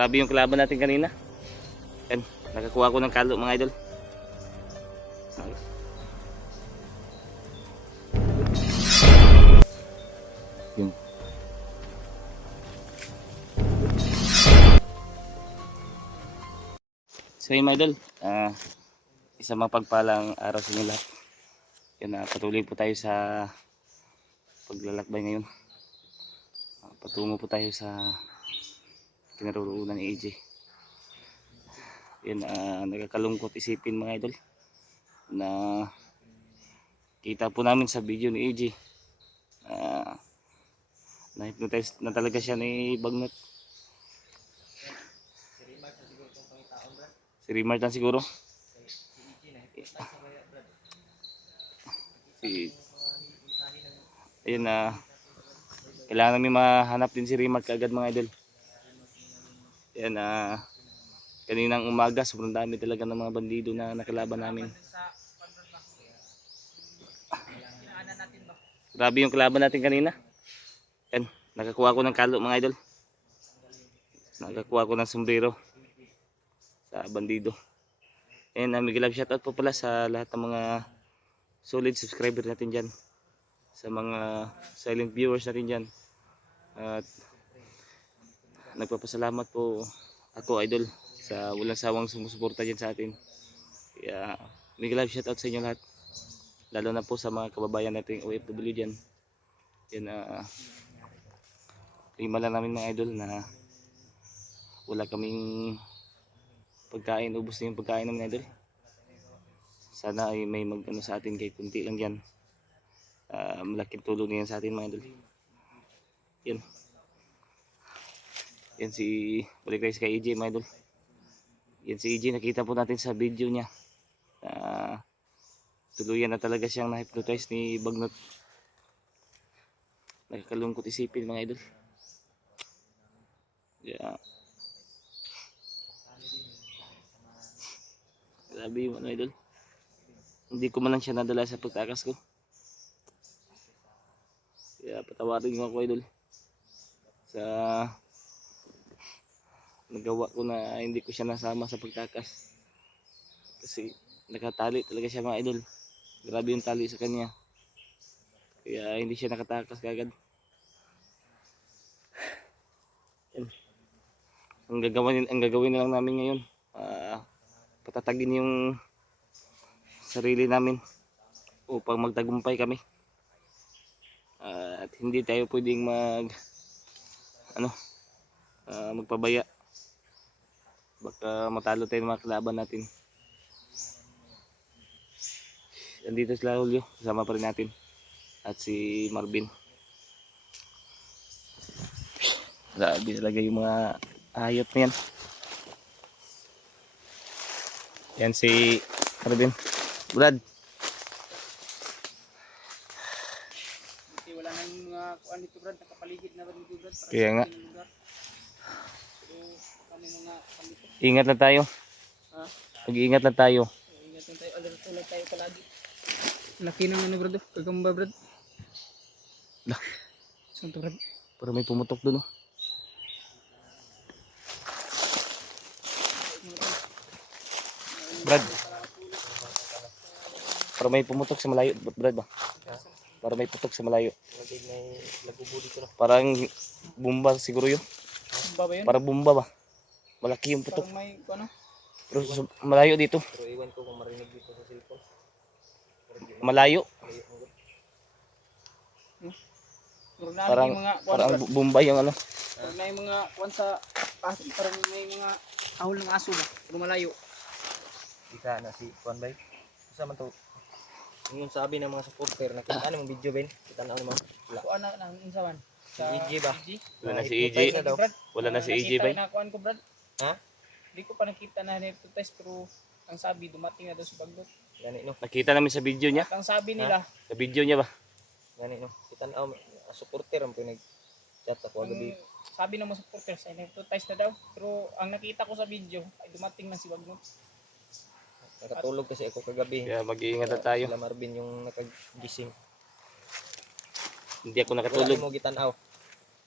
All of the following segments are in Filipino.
Grabe yung kalaban natin kanina. Yan, nakakuha ko ng kalo mga idol. Yun. So yung mga idol, isang mapagpalang araw sa inyo lahat. Yan, patuloy po tayo sa paglalakbay ngayon. Patungo po tayo sa kinaroroonan ni AJ. Yan, nagkakalungkot isipin mga idol na kita po namin sa video ni AJ. Na-hypnotize na talaga siya ni Bagnot. Si Rimar lang siguro. Ayun, kailangan namin mahanap din si Rimar kaagad mga idol. Yan, kaninang umaga sobrang dami talaga ng mga bandido na nakalaban namin. Grabe yung kalaban natin kanina. Yan, nakakuha ko ng kalo mga idol. Nakakuha ko ng sombrero sa bandido. And Miguel love shoutout po pala sa lahat ng mga solid subscriber natin dyan, sa mga silent viewers natin dyan, at nagpapasalamat po ako idol sa walang sawang sumusuporta dyan sa atin. Kaya Miguel love shoutout sa inyo lahat, lalo na po sa mga kababayan nating OFW dyan. Yan, lima lang namin mga idol na wala kaming pagkain, ubos na yung pagkain namin idol. Sana ay may magano sa atin kahit kunti lang yan. Malaking tulong niyan sa atin mga idol. Yan. Yan si balik tayo kay AJ mga idol. Yan si AJ, nakita po natin sa video niya. Tuluyan na talaga siyang na-hypnotize ni Bagnot. Nakakalungkot isipin mga idol. Yeah. Grabe yung idol. Hindi ko man lang siya nadala sa pagtakas ko. Kaya patawarin mo ako idol sa nagawa ko na hindi ko siya nasama sa pagtakas. Kasi nakatali talaga siya mga idol. Grabe yung tali sa kanya. Kaya hindi siya nakatakas kagad. Ang gagawin na lang namin ngayon, patatagin yung sarili namin upang magtagumpay kami. At hindi tayo pwedeng magpabaya. Baka matalo tayo ng mga kalaban natin. Andito sila Julio, kasama pa rin natin. At si Marvin. Grabe talaga yung mga hayop na yan. Yan si Marvin. Brad. Wala nang mga kuan dito Brad, nakapaligid na rin dito Brad. Kaya nga. So, kami mga dito. Ingat lang tayo. Ha? Mag-iingat lang tayo. Ingat lang tayo, alerto lang tayo palagi. Laki nang ano Brad, kagamba Brad. Lah. Saan to Brad? Pero may pumutok dun oh. Brad. Para may pumutok sa malayo, Brad ba? Para may putok sa malayo. Parang bomba siguro yun. Bomba ba yun? Parang bomba ba? Malaki yung putok. Parang may ano? Pero malayo dito. Pero iwan ko kung marinig dito sa cellphone. Malayo. Parang mga kuan parang Brad. bomba yung ano. Parang may mga kuan sa parang may mga ahol ng aso ba? Pero malayo. Kita na si Juan Bay. Isa man to. Yung sabi ng mga supporter na kita mong video Ben. Kita na naman. Wala. Kuan na nang insawan. Si EJ ba? Wala na si EJ. Na daw. Wala na si EJ ba? Na kuan ko Brad. Ha? Hindi ko pa nakita na hypnotize pero ang sabi dumating na daw si Bagnot. Gani no. Nakita namin sa video niya. At ang sabi nila, Sa video niya ba? Gani no. Kita na supporter ang pinag chat ako gabi. sabi ng mga supporters ay hypnotize na daw. Pero ang nakita ko sa video ay dumating na si Bagnot. Nakatulog kasi ako kagabi. Kaya mag-iingat na tayo. Sila Marvin yung nakagising. Hindi ako Wala nakatulog. mo gitanaw.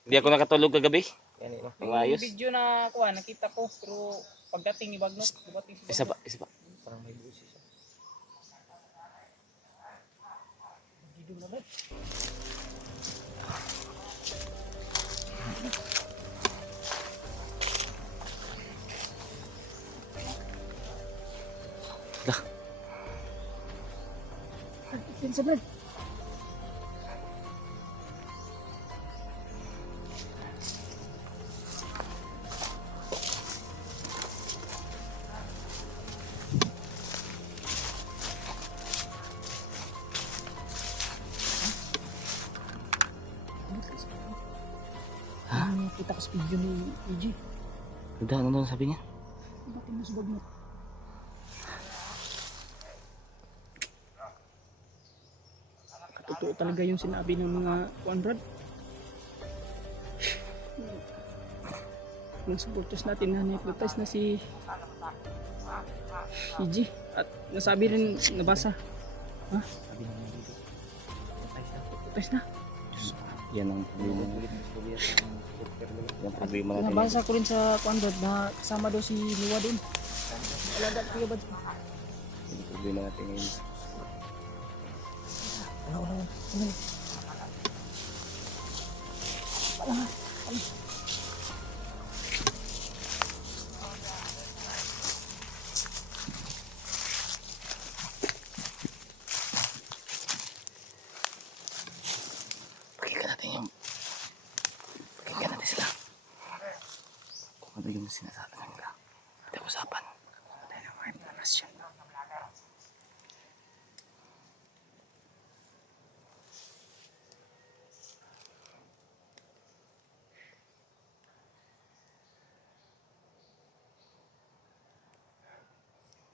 Hindi ako nakatulog kagabi. Yan no. Ang ayos. Yung video na kuha, nakita ko. Pero pagdating ni Bagnot, dumating si Isa Bagnot. pa, isa pa. Parang may busis siya. Dito na ba? Lah, Sa Brad. Ha? Nakita ko sa video ni EJ. Brad, ano daw sabi niya? Dumating na si Bagnot. Totoo talaga yung sinabi ng mga kuan Brad. Mga supporters natin na hypnotize na si EJ. At nasabi rin, nabasa. Sabi naman dito. Patay siya. Hypnotize na. Yan ang problema. Ulit ng Soviet ng supporter doon. Yung problema natin. Nabasa ko rin sa kuan Brad na kasama daw si Liwa doon. Alaga ko ba? Yung problema natin ngayon. Wala. Pakinggan natin yung... Pakinggan natin sila. Kung ano yung sinasabi nila. At usapan. Dahil ang mga impormasyon.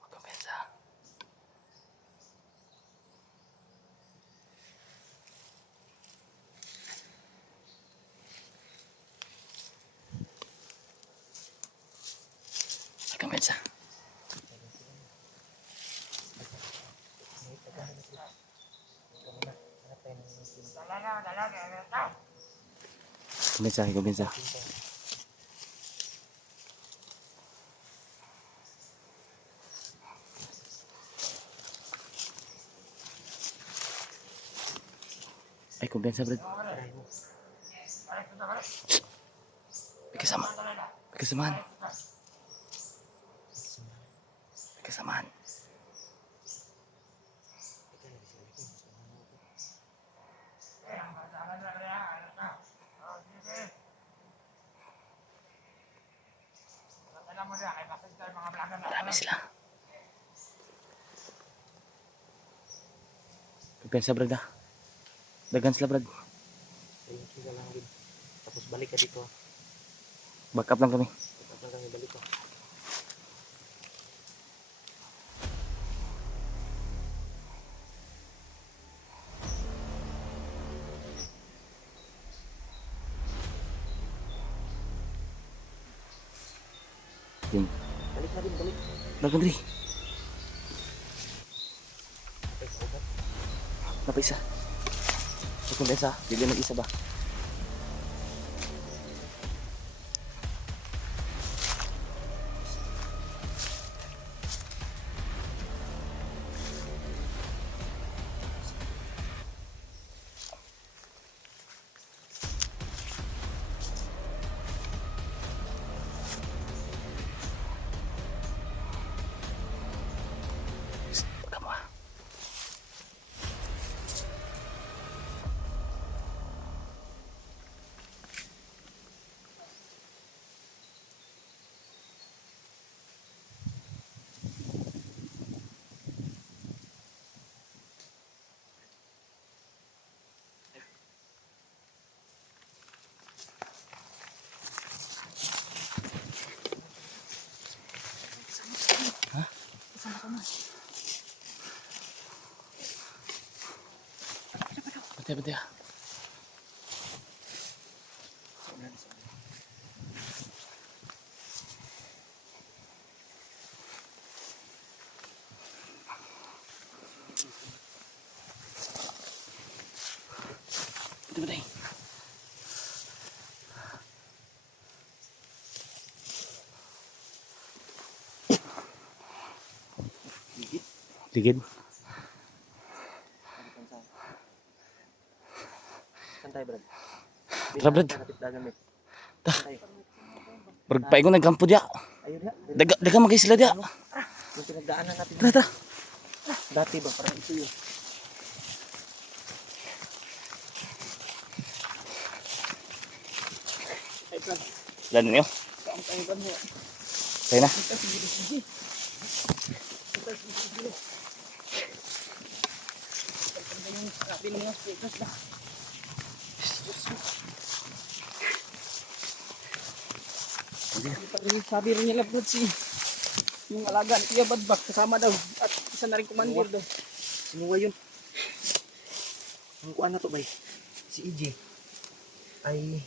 Magkampensa. Magkampensa. Kumpensa, kumpensa. Ay, kumpensa, Brad. May kasama. May kasamaan. May kasamaan. Marami sila. Kumpensa, Brad, ah. Dagan sila, Brad. Thank you ka lang din. Tapos balik ka dito. Back up lang kami. Tapos lang kami balik ka. Yun. Balik na din, balik. Dagan, Dri. Ay, kaugat. Napaisa. May kumpensa. Bili mag-isa ba? Huwag ka mo, ah. Bantay, bantay, ah. Bantay, bantay. Ligid. Saan tayo, Brad? Tara, Brad. Dagan, Brad. Ta. Saan tayo? Brad, paingon nagkampo diya. Ayun na. Daga magay sila diya. Yung pinagdaanan natin. Tara, tara. Dati ba? Parang ito yun. Ay, Brad. Lan niyo. Saan tayo ba mo? Tayo na. Ito si Gigi. Ito si Gigi. Pagkanda yung sabi ng mga speakers na. Sabi rin nila Brad si yung alaga ni Kuya Badbak kasama daw at isa na rin commander daw. Sinuwa yun. Ang kuha na to, bay. Si EJ. Ay,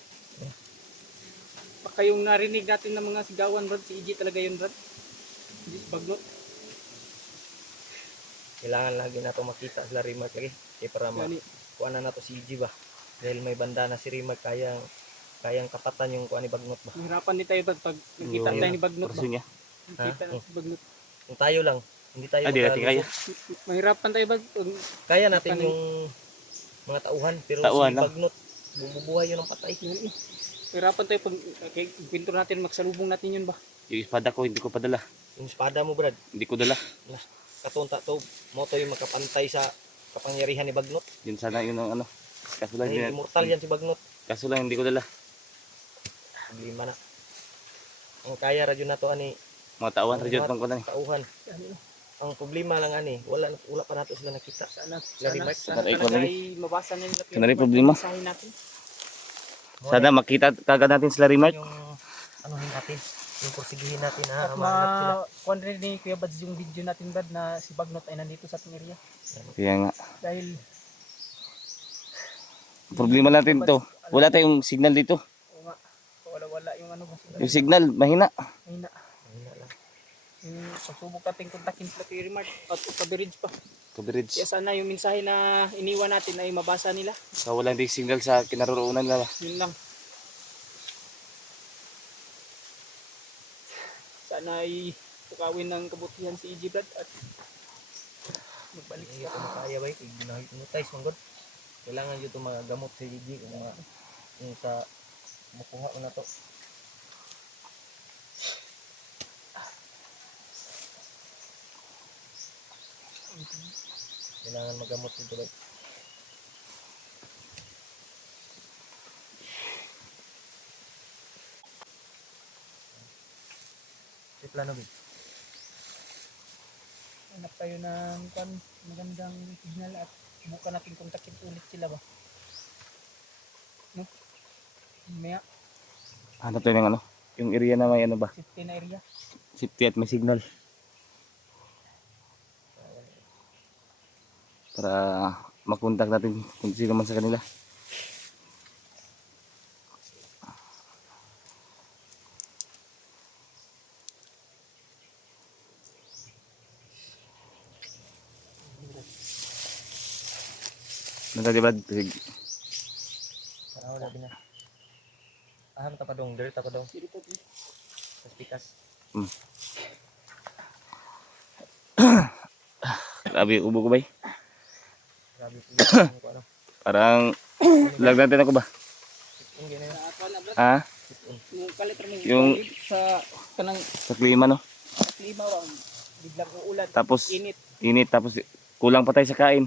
Baka yung narinig natin ng mga sigawan Brad, si EJ talaga yun Brad. Hindi si Bagnot. kailangan lagi na to makita sila Rimark lagi. Kaya para Yani, kuha na to si EJ ba. Dahil may banda na si Rimark kayang kapatan yung kuha ni Bagnot ba. mahirapan din tayo Brad pag nakita Yung tayo ni Bagnot ba. Kurso niya. Nakita na si Bagnot. Kung tayo lang, hindi tayo Di natin kaya. Mahirapan tayo Brad. Kaya natin Paano? yung mga tauhan, pero Tauhan si lang. Bagnot bumubuhay yun ng patay. Yani, mahirapan tayo pag kwento natin magsalubong natin yun ba. Yung espada ko, hindi ko padala. Yung espada mo, Brad, Hindi ko dala. katunta to, mo to yung makapantay sa kapangyarihan ni Bagnot. Yun sana yun ang ano. Kaso lang, Ay, immortal yan si Bagnot. kaso lang hindi ko dala. Problema na. Ang kaya radyo na to ani Mga tauhan, radyo pang ko na ni. tauhan. Yani, Ang problema lang ani, wala pa nato sila nakita. sana Remark, sana Taray ko talaga na ay mabasa na nila. Kanari problema. Mensahe natin. Sana makita kagad natin sila Rimark. Yung anuhin natin, yung porsigihin natin At na mahanap sila. kuhan rin ni Kuya Bads yung video natin Brad na si Bagnot ay nandito sa ating area. Kaya nga. Dahil Problema natin to. Wala tayong signal dito. oo nga, wala yung ano ba. Yung signal, mahina. Mahina. Ayun na lang. Yung pagsubok natin kontakin sila kay Remark at coverage pa. Coverage. Kaya sana yung mensahe na iniwan natin ay mabasa nila. So wala din signal sa kinaroroonan nila. Yun lang. Sana ay tukawin ng kabutihan si EG Brad at magbalik Hindi sa ito makaya ba? Ginahipnotize man god. Kailangan dito mga gamot sa EG kung sa makuha ko na to. Kailangan magamot dito ba? Si plano ba? hanap tayo ng magandang signal at subukan natin kontakin ulit sila ba. No? Maya, Hanap tayo ng ano. Yung area na may ano ba. safety na area. Safety at may signal. Para makontak natin kung sino man sa kanila. Nanda di ba? Para wala din na. Aham ta pa dong, dirt ta pa dong. Dito po. Sa pikas. Grabe yung ubo ko ba? Grabe po yung ano. Parang lag natin ako ba? Yung ganyan. Sa ako na Brad, Ha? yung kalitre mo Yung- sa kanang Sa klima no? klima ba biglang uulan. Tapos Init. init tapos kulang pa tayo sa kain.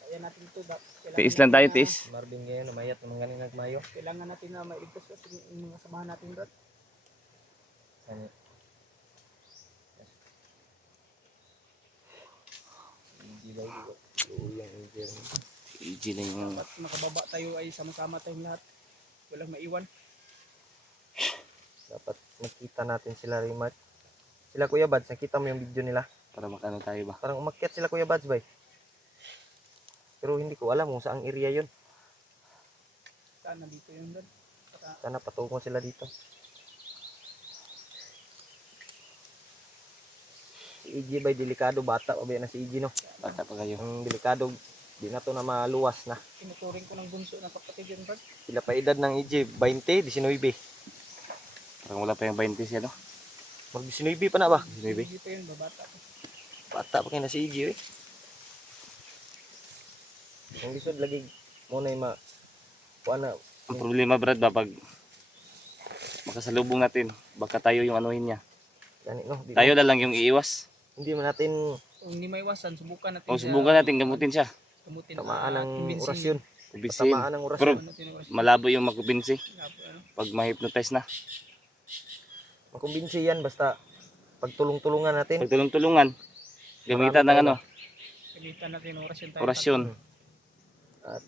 Kaya natin ito ba? Tiis lang tayo, tiis. Marvin ngayon, namayat naman ganing nagmayo. Kailangan natin na mailigtas yung mga samahan natin Brad. Ano? Hindi ba yung engineer. Easy na yung At makababa tayo ay sama-sama tayong lahat. Walang maiwan. Dapat nakita natin sila Rimark. Sila Kuya Bads, nakita mo yung video nila. para makano tayo ba? Parang umakyat sila Kuya Bads ba? Pero hindi ko alam kung saang area yun. Sana dito yung Brad. Sana patungo sila dito. Si EG ba delikado bata pa ba na si EG no? Bata pa kayo. Ang delikado di na to na maluwas na. Tinuturing ko ng bunso na kapatid yun Brad. Sila pa edad ng EG 20, 19. Parang wala pa yung 20 siya no? Mag-19 pa na ba? Maybe. Hindi pa yun, babata pa. Bata pa kayo na si Iggy, eh. Ang lisod lagi mo na yung kuha na. Ang problema Brad ba pag makasalubong natin, baka tayo yung anuhin niya. Gani, no? Di Tayo na lang yung iiwas. Hindi man natin Kung hindi maiwasan, subukan natin O subukan natin gamutin siya. gamutin. tamaan ng Convincing orasyon. Kubisin. Tamaan ng Pero orasyon. natin ang orasyon. malabo yung makubinsi Ano? pag ma-hypnotize na. Makumbinsi yan basta pagtulong-tulungan natin. Pagtulong-tulungan, gamitan ng ano, Gamitan natin ang orasyon tayo. orasyon.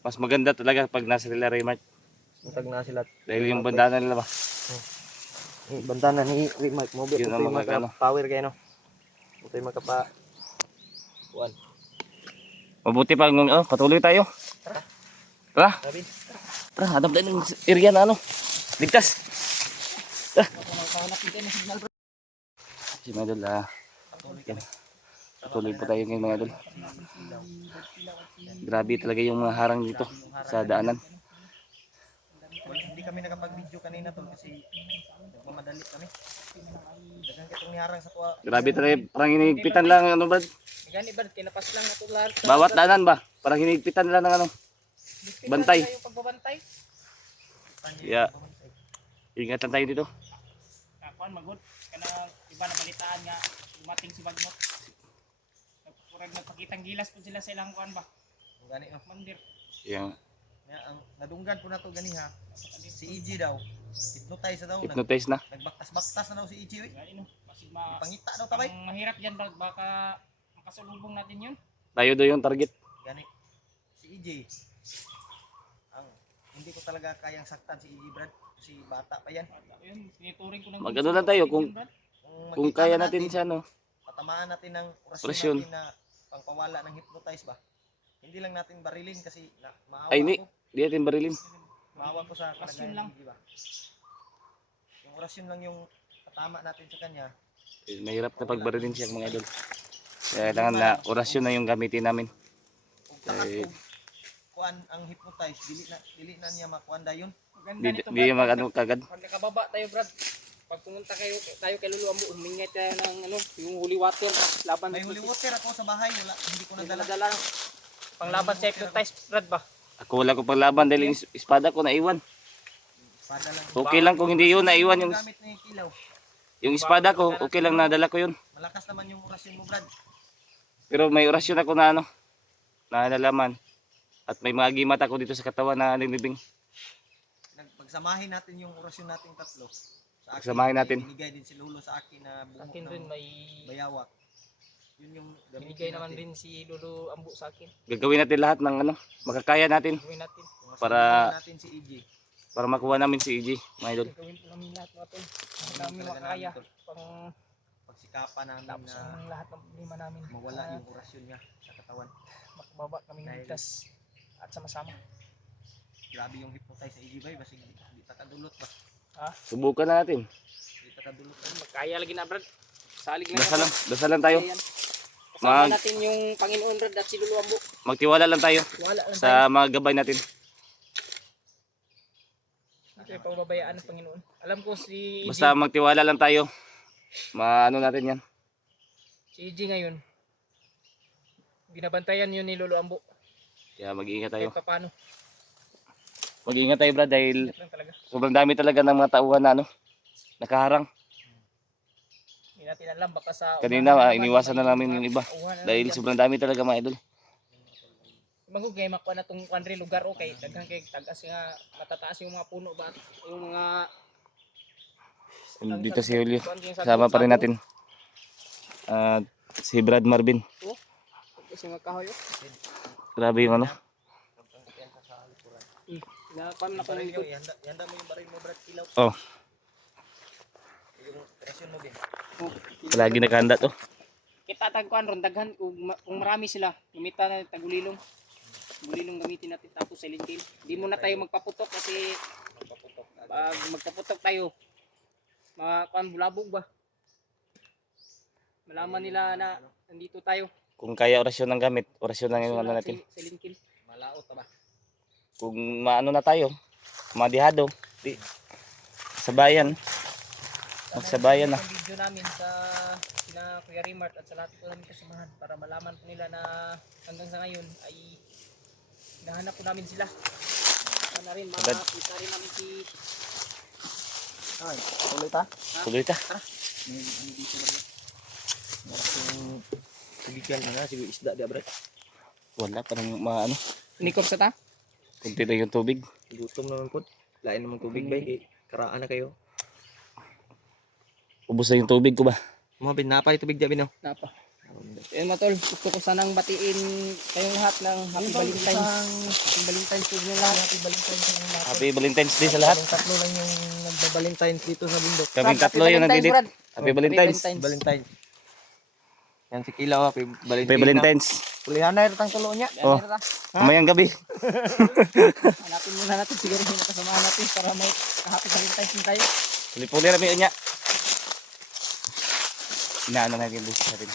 Mas maganda talaga pag nasa nila Raymart. Muntag na sila. Dahil yung bandana nila ba, Bantana ni Rimark mo. Yun ang mga ano. Power kayo, no? Ito yung magkapa. Kuan. mabuti pa patuloy tayo. Tara, Sabi? tara, hanap tayo ng area na ano, ligtas. Makahanap dito ng signal, bro. Si mga idol, yan. Patuloy po tayo ngayon mga idol. Grabe talaga yung mga harang dito sa daanan. Well, hindi kami nakapag-video kanina tol kasi nagmamadali kami. Dagang kitong niharang sa tuwa. Grabe talaga, parang hinigpitan lang ano ba, Gani ba, kinapas lang ito lahat. bawat daanan ba, parang hinigpitan lang ng ano. Bantay. Yung pagbabantay. Yeah. Ingatan tayo dito. Kakuan, magod. Kana iba na balitaan nga, dumating si Bagnot. Kurang nagpakitang gilas po sila sa ilang kuan ba. Gani, no? Mandir. Yang Ang nadunggan po na to gani ha. Si EG daw. Hypnotize na daw. hypnotize na. Nagbaktas-baktas na daw si EG. Eh. Gani no. Masig Pangita daw tabay. ang mahirap diyan baka makasulubong natin yun. Tayo daw yung target. Gani. Si EG. Ang hindi ko talaga kayang saktan si EG Brad. Si bata pa yan. Yun, tinuturing ko ng Mag-ano lang tayo kung Kung kaya makita natin siya no. patamaan natin ng orasyon, Orasyon. natin na pangpawala ng hypnotize ba. Hindi lang natin barilin kasi maawa Ay, hindi. ko. Di natin barilin. Maawa ko sa Orasyon kalagayan lang. ni EG ba. Yung orasyon lang yung patama natin sa kanya. Eh, mahirap na pagbarilin siya mga idol. Kaya kailangan na orasyon na yung gamitin namin. Kung takas Eh. kung kuan ang hypnotize, dili na niya makuan dayon. Ganda nito, Di yung mag-ano kagad. Pag nakababa tayo, Brad. Pag pumunta tayo kay Lulu Ambo, humingay tayo ng ano, yung holy water laban May holy water ako sa bahay, wala hindi ko Hindi nadala. nadala. Panglaban sa hypnotize, Brad ba? Ako wala ko paglaban dahil yung espada ko naiwan. Espada lang. Okay lang kung hindi yun naiwan yung gamit ni Kilaw. espada ko, okay lang nadala ko yun. Malakas naman yung orasyon mo, Brad. Pero may orasyon ako na ano, na nalaman. At may mga gimat ako dito sa katawan na nilibing. Pagsamahin natin yung orasyon nating tatlo. Sa Pagsamahin natin. Binigay din si Lolo sa akin na bungo Akin ng rin may bayawak. Yun yung binigay gamitin naman natin. din si Lulu Ambo sa akin. Gagawin natin lahat ng ano, makakaya natin Gawin natin. Kung para- masunod natin si EG. para makuha namin si EG, mga idol. Gawin po namin lahat mga tol. Ang Yun dami talaga makaya. namin, tol. Pang Pagsikapan namin tapos na ang lahat ng problema namin. mawala yung orasyon niya sa katawan. Makababa kaming Dahil- ligtas at sama-sama. Grabe yung hypnotize sa EG ba? Basig di takadulot ba? Subukan na natin. Di takadulot. Magkaya lagi na, Brad. Salig na Dasalan tayo. Ayan. Kasama Mag- natin yung Panginoon, Brad, at si Lulu Ambo. Magtiwala lang tayo Wala lang tayo. sa mga gabay natin. Hindi tayo pababayaan ng Panginoon. Alam ko si Basta magtiwala lang tayo. Maano natin yan. Si EG ngayon, binabantayan yun ni Lolo Ambo. Kaya mag-iingat tayo. Kahit paano. Mag-iingat tayo brad dahil Ingat lang talaga. sobrang dami talaga ng mga tauhan na ano, nakaharang. Hindi natin alam baka sa Kanina unahan naman, iniwasan na may namin yung iba. tauhan na Dahil nandiyan. sobrang dami talaga mga idol. Magug kay makuha na tong country lugar okay, daghan kay tagas nga matataas yung mga puno ba yung mga Dito si Julio. kuwan yung sa- Kasama pa rin natin. At si Brad Marvin. Kasi mga kahoy. Grabe yung ano. Na pan na ko Baril likod. yung ihanda mo yung baril mo, Brad. Kilaw. Oh, Yung orasyon mo, Ben. palagi nakahanda to. Kita tagkuan ron daghan kung marami sila, gamitan na tagulilong. Gulilong gamitin natin tapos silent kill. Di muna tayo magpaputok kasi pag magpaputok tayo, kuan bulabog ba? Malaman nila na nandito tayo. Kung kaya orasyon ng gamit, orasyon lang yung ano natin. Silent kill. Malaot ba? Kung maano na tayo, madihado, di, sa bayan, magsabayan na. Ang video namin sa sina Kuya Rimart at sa lahat po namin kasamahan para malaman po nila na hanggang sa ngayon ay hinahanap po namin sila. Sana rin makakita rin namin si Ay, tuloy ta. Tuloy ta. Yung tubigan na siguro isda dia brad. Wala, parang maano. Nikop sa ta. Kunti na yung tubig. Gutom naman po. Lain naman tubig bay kay karaan na kayo. Ubus na yung tubig ko ba? Mga binapay tubig dia bino. Napa. Eh matol, gusto ko sanang batiin kayong lahat ng Happy Valentine's. Happy Valentine's po niyo lahat. Happy Valentine's po niyo lahat. Happy Valentine's Day sa lahat. Yung tatlo lang yung nagba-Valentine's dito sa bundok. Kaming tatlo yung nagdidit. Happy Valentine's. Valentine. Yan si Kilaw, Happy Valentine. Happy Valentine's. Pulihan na itang tulo niya. Oh, mamayang gabi. Hanapin muna natin siguro yung kasamahan natin para may Happy Valentine's din tayo. Puli-puli na niya. Inaano natin yung busis natin.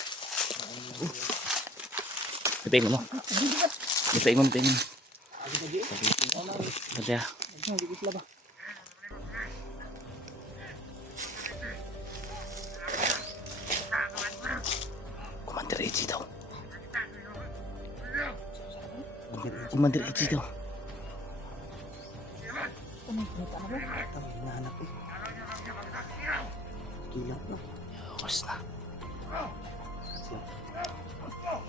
Bitain mo no? Bitain mo. Pati ah. Commander Eji daw. Commander Eji daw. Hinahanap ko. Kilaw na. Awas na.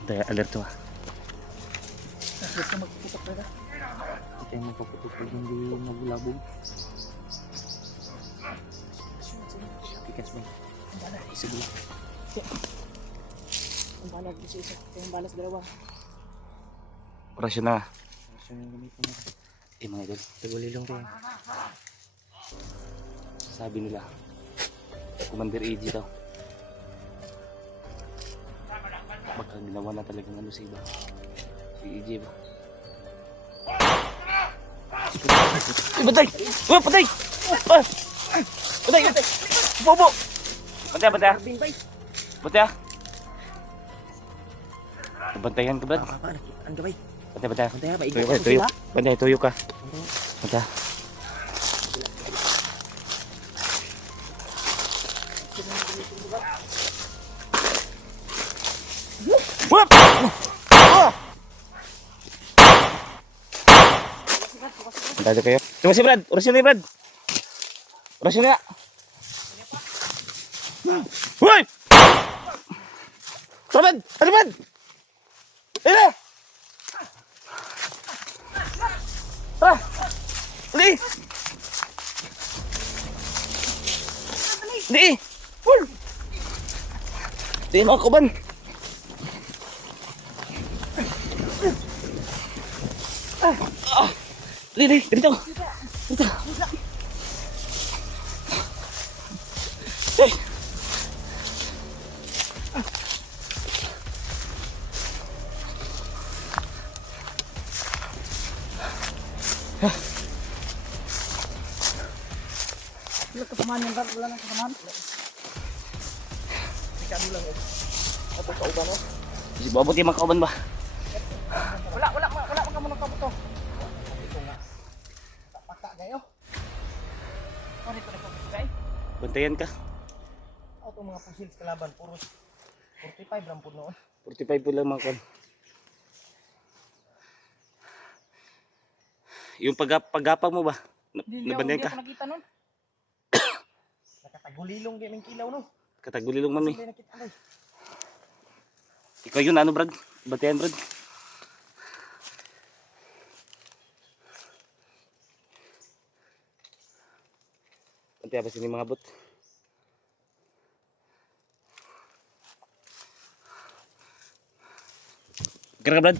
Daya alerto ah. Gusto magpuputok na. Ito yung magpaputok pag hindi nabulabog. Tikas ba? Sige. Ang balag isa. Yung balas dalawa. Orasyon na. Gusto nyo gamitin na. Mga idol. Tagulilong ko. Sabi nila. Commander Eji daw. Baka ginawa na talagang ano si iba. Si EJ ba? Ay, batay! Oh, patay! Ah! Patay! Bobo! Batay, batay! Batay! Bantayan ka, Brad. Apa, nakitaan ka ba? Batay, batay. Bantay ba? Tuyo ka, tuyo. Batay, tuyo ka. Batay. Whoop! Dado kayo. Tunggu si Brad. Orasyon na Brad. Orasyon na. Hoy! Brad! Ano Brad? Ina! Tara! Uli! Di! Wul! Di mga kuban! Dito, dito. Dito. Hey. Wala kasamaan yung wala nang kasamaan. Kami lang eh. Ako kauban mo. Si Babot yung makauban ba? Wala ka muna kabuto. Ito nga. Paka kayo. Ano ito na kabuto guys? Bantayan ka. Ako itong mga pusils kalaban, puro 45 lang po noon. 45 po lang mga kan. Yung paggapag mo ba? Nabantayan Hindi ka? ako nakita nun. Nakatagulilong din ng kilaw no. Katagulilong man eh. Hindi nakita ko. Ikaw yun ano Brad? Bantayan Brad? Bantayan pa sini mga bot. Kira ka Brad?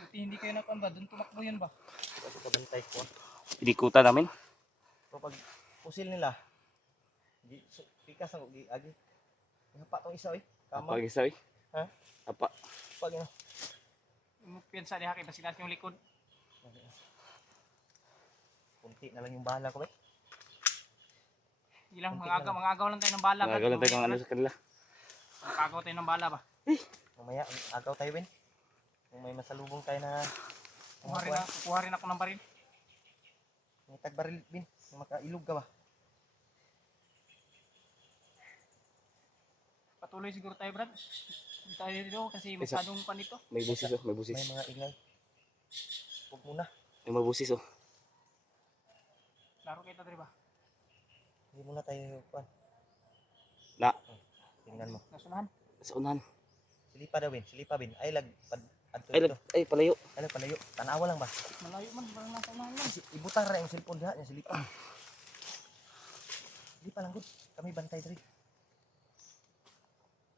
Buti hindi kayo nakuan ba? Doon tumakbo yun ba? Kasi pabantay ko. Inikutan namin. So pag pusil nila, di pikas ang gi agi. Hapa tong isa oy. Kama. Apa isa eh? Ha? Apa? Pag ano. Piyansa ni Haki, basilas yung likod. Kunti na lang yung bahala ko eh. Ilang mga agaw lang tayo ng bala. Nagagal lang tayo kung ano sa kanila. Magagaw tayo ng bala ba? Mamaya agaw tayo Ben. Kung may masalubong tayo na Kuha rin ako ng baril. May tagbaril bin. Makailog ka ba? Patuloy siguro tayo, Brad. Hindi tayo dito kasi masyadong panito. May busis oh, may busis. May mga ingay. Huwag muna. May mga busis oh. Laro kita, Dre ba? Hindi muna tayo kuan. Na, Tingnan mo. Nasunahan. sa unahan. Silipa daw bin. Silipa bin. Ay lag. Adto Ay, dito. ay palayo. Ay lag palayo. Tanawa lang ba? Malayo man, parang nasa unahan lang. Ibutar ra yung cellphone diha niya silipa. Silipa lang gud. Kami bantay diri.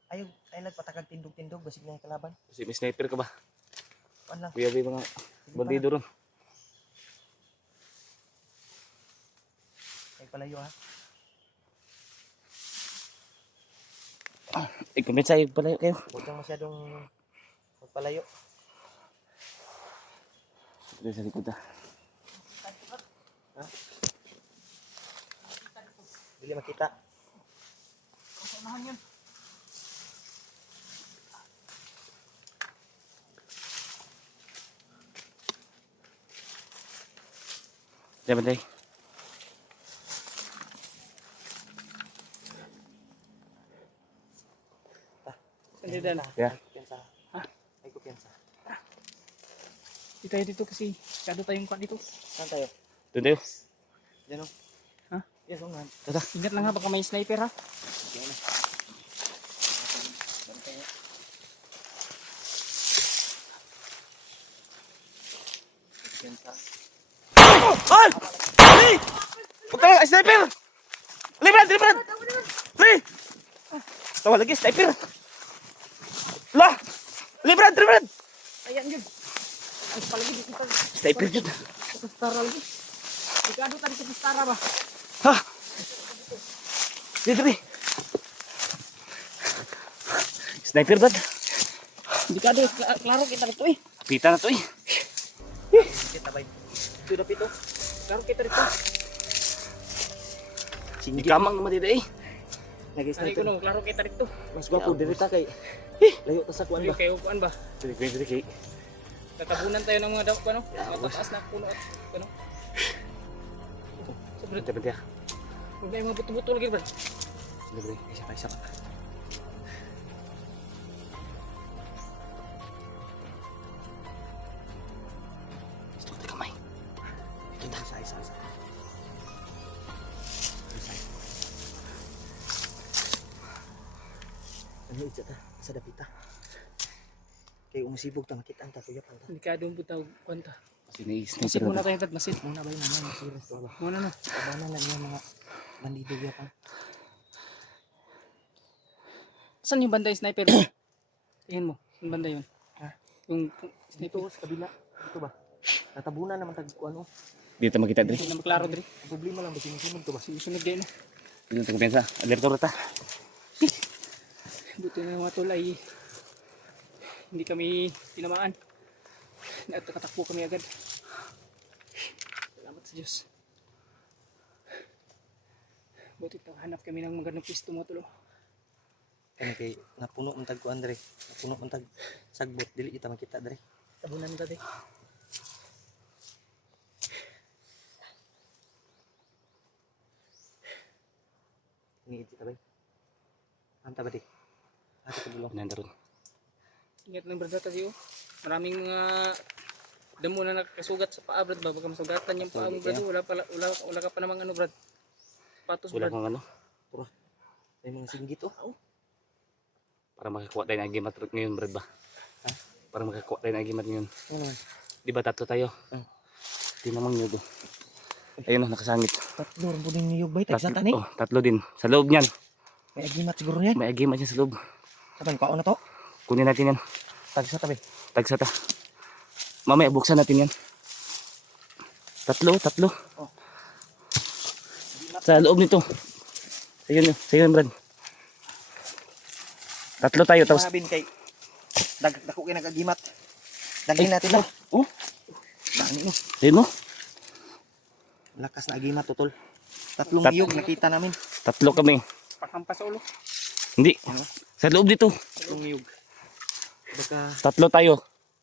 Ayaw, ay lag patakag tindog-tindog basig na yung kalaban. Kasi may sniper ka ba? Kuan lang. Kuya, may mga bandido ron. Ay palayo ha. I-comment sa'yo palayo kayo. Huwag kang masyadong magpalayo. Dito sa likod ah. Dili makita. Nasa unahan yun. Diyan ba tayo? Sandidan. Yeah. Ay kumpiyansa. Ha? Ay kumpiyansa. Di tayo dito kasi masyado tayong kwan dito. Saan tayo? Doon tayo. Diyan o. Ha? Yes, unahan. Ingat lang ha, baka may sniper ha. Diyan na. Kumpiyansa. Ay! Ay! Huwag ka lang, sniper! Librad! Librad! Li! Tawa lagi, sniper! La! Librad! Librad! Ayan yun. Ay, palagi dito pa. Sniper yun. Pistara lagi. Ikado tadi sa pistara ba? Ha! Dito, Dito. Sniper bad. Ikado, klaro kita dito eh. Pita na to eh. Kita bay. Sudah pito. Klaro kita dito. Hindi kamang naman dito eh. Kali ko nung, klaro kita dito. Mas gwapo diri ta kay. Layo ta sa kuan Ano ba? kayo kuan ba? Dito kay. Tatabunan tayo ng mga daw, ano? Matataas na puno at ano? Sobrang, Bentar, bentar. huwag na yung mga buto-buto lagi ba? Libre. Isa pa, isa pa. Gusto ko tayo kamay. Ito ta isa. Ano ito ta? Sa dapita. Kay umusibog ta makita ta kuya pa ta. Hindi ka doon buta kwanta. Kasi Masid sniper muna na. tayo dad, masid. Muna bay naman serious to ba? Muna na. Tabanan na niya mga bandido ya pa. Saan yung banda yung sniper? Tingin mo, yung banda yun. Ha? Yung Dito sniper. sa kabila. Dito ba? Natabunan naman tag ano. Dito makita Hindi diri. na maklaro diri. Ang problema lang ba sinusunod to ba? Susunod kayo no. Dito tayo kumpensa. Alerto rata. Buti na mga tol ay hindi kami tinamaan. At nakatakbo kami agad. Salamat sa Diyos. Buti hanap kami ng magandang pisto mo tulo. Kani kay napuno man tag kuan diri. Napuno man tag sagbot dili kita makita diri. Tabunan nito deh. Ini iti tabay. Anta ba di? Ati ko bulong. Nandaron. Ingat ng brad tayo. Maraming mga damo na nakasugat sa paa brad ba? Baka masugatan yung paa mo brad. Wala ka pa namang ano brad. Patos Wala brad. kang ano. May mga singgit oh. Para makakuha tayo ng agimat ngayon, Brad ba? Ha? Para makakuha tayo ng agimat ngayon. Ano man? Di ba tatlo tayo? Hmm. Di namang yun. Ayun o, nakasangit. Tatlo rin po din niyog bay. Tagsata ni. Oh, tatlo din. Sa loob niyan. May agimat siguro yan. May agimat niya sa loob. Kapan kaon na to? Kunin natin yan. Tagsata bay. Tagsata. Mamaya buksan natin yan. Tatlo. Oh. Sa loob nito. Sa yun, Brad. Tatlo tayo. Tapos, Tapos bin kay dako kay nag-agimat. Daghin natin to. oh, Dani no. ayun mo. Lakas na agimat tutol. Tatlong niyog nakita namin. Tatlo kami. Pakampas sa ulo. Hindi. Sa loob dito. Tatlong niyog. Baka Tatlo tayo.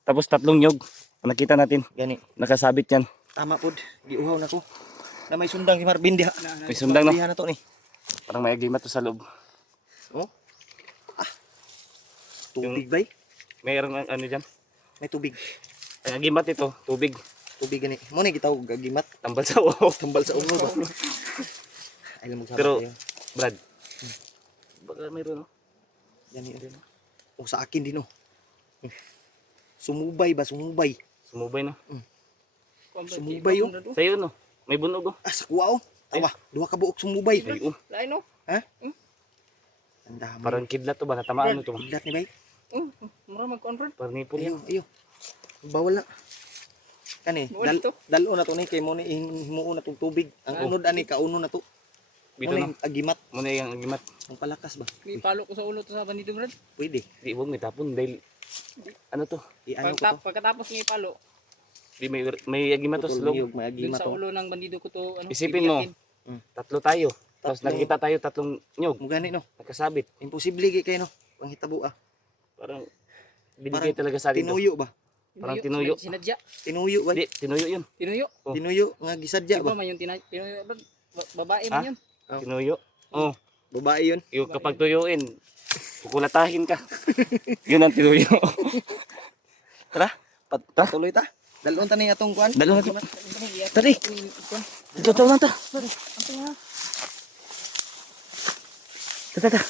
Tapos tatlong nyog. Nakita natin. gani. Nakasabit yan. Tama pod. Giuhaw na ko. Na may sundang si Marvin diha. May sundang no. Diha na to ni. Parang may agimat to sa loob. Oh. Tubig bay. Mayroong ano dyan. May tubig. Ang agimat ito, tubig. Tubig gani. Mo ni gitawag gagimat. Tambal sa ulo. Tumbal sa ulo ba. Ay lamog sa Pero- tayo. Brad. Baka mayroon no? Yan yun. O sa akin din oh. Sumubay ba? Sumubay. Sumubay no. Sumubay, oh. Sa'yo no. May bunog oh. Ah, sa kuwa oh. Tawa. Duha ka buok sumubay. Ay, oh. Lain no. Ang dami. Parang kidlat to ba? Natamaan mo to ba? Biglat ni bay. Mura magkuan ron. Parang nipol yan. Iyo, iyo. Bawal na. Kani, Bawal to. dalo na to ni kay mo ni himuon na tong tubig. Ang unod ani kauno na to. Bito Mo no. ni agimat, Muna yung agimat. ang palakas ba? May palo ko sa ulo to sa bandido Brad. Pwede. Di huwag may tapon dahil ano to? Iano ko to. Pagkatapos ng ipalo, Di may agimat to sa Putol loob. niyog, may dun agimat sa to. ulo ng bandido ko to ano. Isipin mo. bibiyakin. Tatlo tayo. Tapos Tatlo. nakikita tayo tatlong nyog. Mo gani no. Nakasabit. Imposible gi kay no. Panghitabo ah. Parang binigay talaga sa atin to. Tinuyo ba? Parang tinuyo. Sinadya. Tinuyo ba? Di, tinuyo yun. Tinuyo. Oh. Tinuyo nga gisadya Iba ba? man yung tinuyo Brad. Babae Ha? man yun. Oh. Tinuyo. Oh, Babae yun. yung kapag tuyuin, kukulatahin ka. Yun ang tinuyo. Tara, Tuloy ta. Dalon ta ni atong kuan. Dalawa to. Tari. Dito, ito lang ta. Tara, tara.